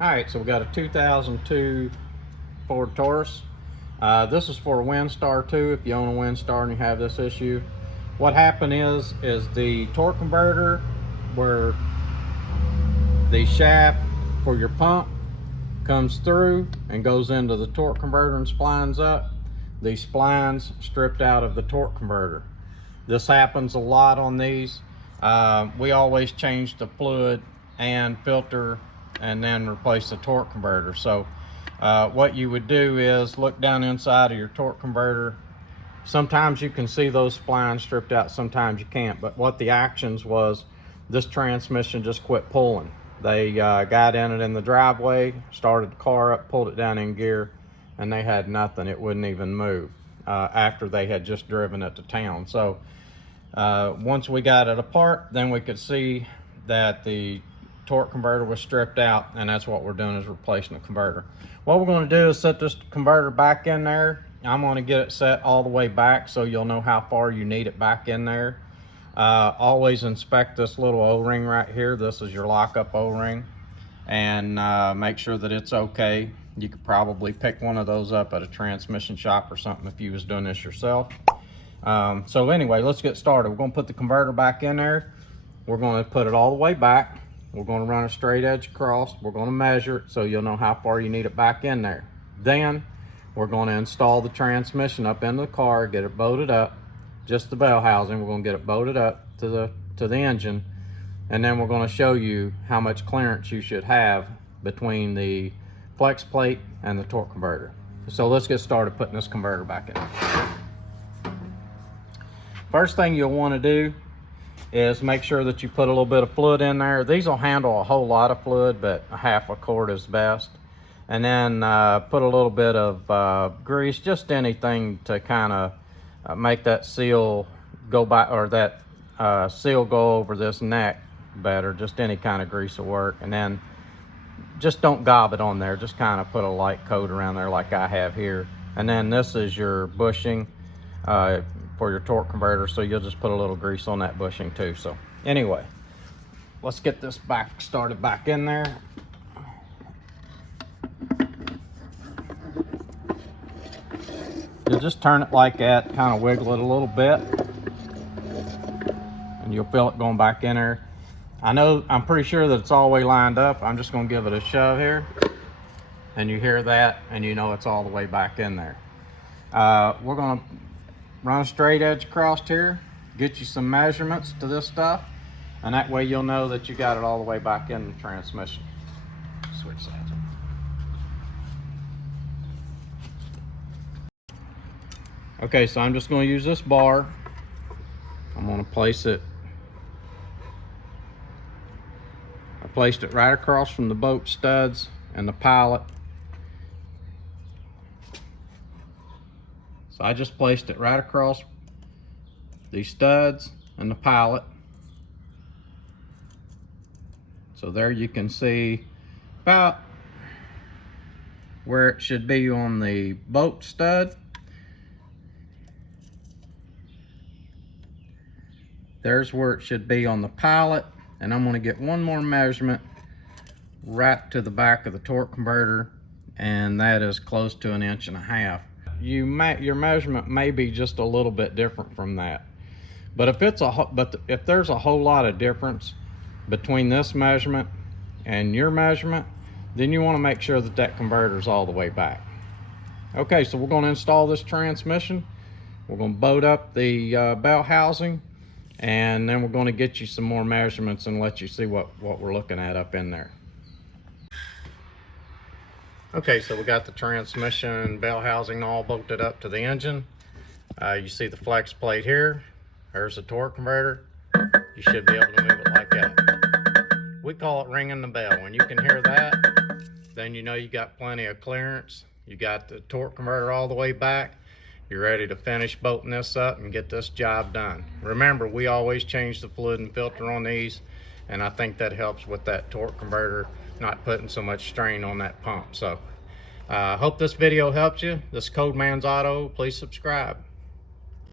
All right, so we got a 2002 Ford Taurus. This is for a Windstar too. If you own a Windstar and you have this issue, what happened is the torque converter, where the shaft for your pump comes through and goes into the torque converter and splines up, the splines stripped out of the torque converter. This happens a lot on these. We always change the fluid and filter and then replace the torque converter. So what you would do is look down inside of your torque converter. Sometimes you can see those splines stripped out, sometimes you can't. But what the actions was, this transmission just quit pulling. They got in it in the driveway, started the car up, pulled it down in gear, and they had nothing. It wouldn't even move after they had just driven it to town. So once we got it apart, then we could see that the torque converter was stripped out, and that's what we're doing, is replacing the converter. What we're going to do is set this converter back in there. I'm going to get it set all the way back so you'll know how far you need it back in there. Always inspect this little O-ring right here. This is your lockup O-ring, and make sure that it's okay. You could probably pick one of those up at a transmission shop or something if you was doing this yourself. So anyway, let's get started. We're going to put the converter back in there. We're going to put it all the way back. We're going to run a straight edge across. We're going to measure it so you'll know how far you need it back in there. Then we're going to install the transmission up into the car, get it bolted up, just the bell housing. We're going to get it bolted up to the engine, and then we're going to show you how much clearance you should have between the flex plate and the torque converter. So let's get started putting this converter back in. First thing you'll want to do is make sure that you put a little bit of fluid in there. These will handle a whole lot of fluid, but a half a quart is best. And then put a little bit of grease, just anything to kind of make that seal go by, or that seal go over this neck better. Just any kind of grease will work. And then just don't gob it on there. Just kind of put a light coat around there like I have here. And then this is your bushing for your torque converter, so you'll just put a little grease on that bushing too. So anyway, let's get this started back in there. You'll just turn it like that, kind of wiggle it a little bit, and you'll feel it going back in there. I'm pretty sure that it's all the way lined up. I'm just going to give it a shove here, and you hear that, and you know it's all the way back in there. We're going to run a straight edge across here, get you some measurements to this stuff, and that way you'll know that you got it all the way back in the transmission. Switch sides. Okay, so I'm just going to use this bar. I'm going to place it. I placed it right across from the bolt studs and the pilot. So I just placed it right across the studs and the pilot. So there you can see about where it should be on the bolt stud. There's where it should be on the pilot. And I'm going to get one more measurement right to the back of the torque converter, and that is close to 1.5 inches. Your measurement may be just a little bit different from that, but if there's a whole lot of difference between this measurement and your measurement, then you want to make sure that that converter is all the way back. Okay, so we're going to install this transmission. We're going to bolt up the bell housing, and then we're going to get you some more measurements and let you see what we're looking at up in there. Okay, so we got the transmission bell housing all bolted up to the engine. You see the flex plate here. There's the torque converter. You should be able to move it like that. We call it ringing the bell. When you can hear that, then you know you got plenty of clearance. You got the torque converter all the way back. You're ready to finish bolting this up and get this job done. Remember, we always change the fluid and filter on these, and I think that helps with that torque converter not putting so much strain on that pump. So hope this video helped you. This is Codeman's Auto. Please subscribe.